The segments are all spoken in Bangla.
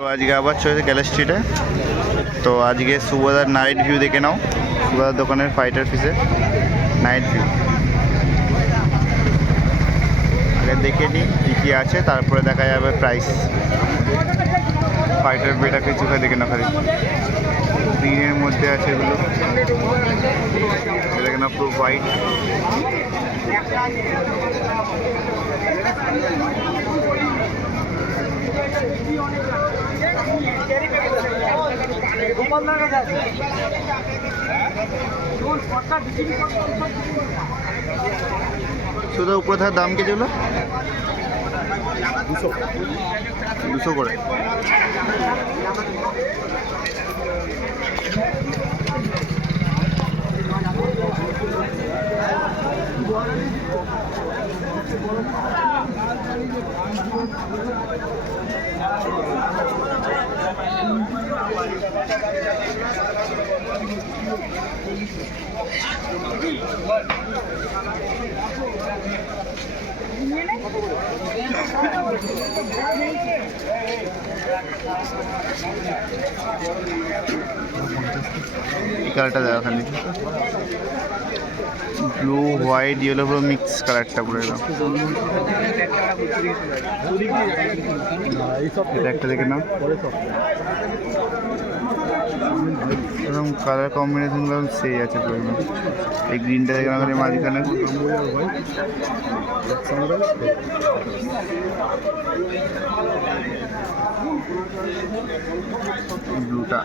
তো আজকে আবার চলেছে গ্যালারি স্ট্রিটে। তো আজকে সুবাদার নাইট ভিউ দেখে নাও, সুবাদার দোকানের ফাইটার ফিসের নাইট ভিউ আগে দেখে নিই কী কী আছে, তারপরে দেখা যাবে প্রাইস। ফাইটার বেটা কিছু দেখে না, খালি গ্রিনের মধ্যে আছে এগুলো, দেখে না পুরো হোয়াইট। শুধু উপরে থাকার দাম কি ছিল? 200 করে। এই কালারটা দেখো, খালি ব্লু হোয়াইট ইয়েলো পুরো মিক্স কালারটা পুরো এরকম। এটা একটা দেখে নাও, এরকম কালার কম্বিনেশনগুলো সেই আছে পুরো একদম। এই গ্রিনটা দেখে নাও খালি মাঝখানে, ব্লুটা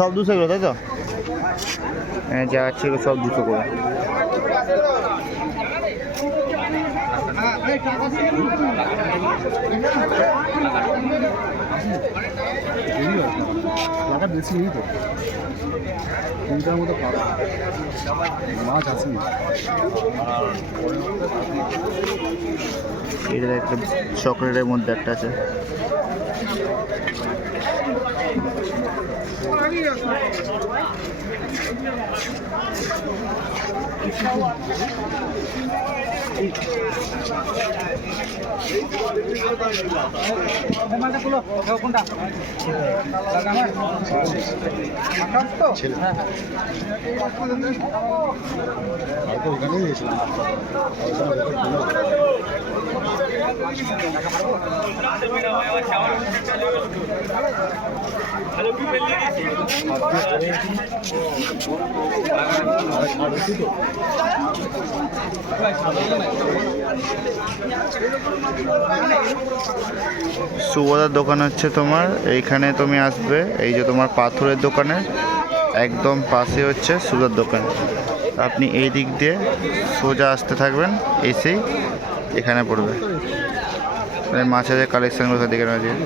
সব 200 করে, তাই তো? হ্যাঁ, যা আছে এগুলো সব 200 করে। বেশি নেই তো, তিনটার মতো মাছ আসেনি। এটা একটা চকলেটের মধ্যে একটা আছে। সুবোধার দোকান হচ্ছে তোমার এইখানে, তুমি আসবে এই যে তোমার পাথরের দোকানের একদম পাশে হচ্ছে সুবোধার দোকান। আপনি এই দিক দিয়ে সোজা আসতে থাকবেন, এসেই এখানে পড়বে। মাছের কালেকশনগুলো দেখে নেওয়া যায়।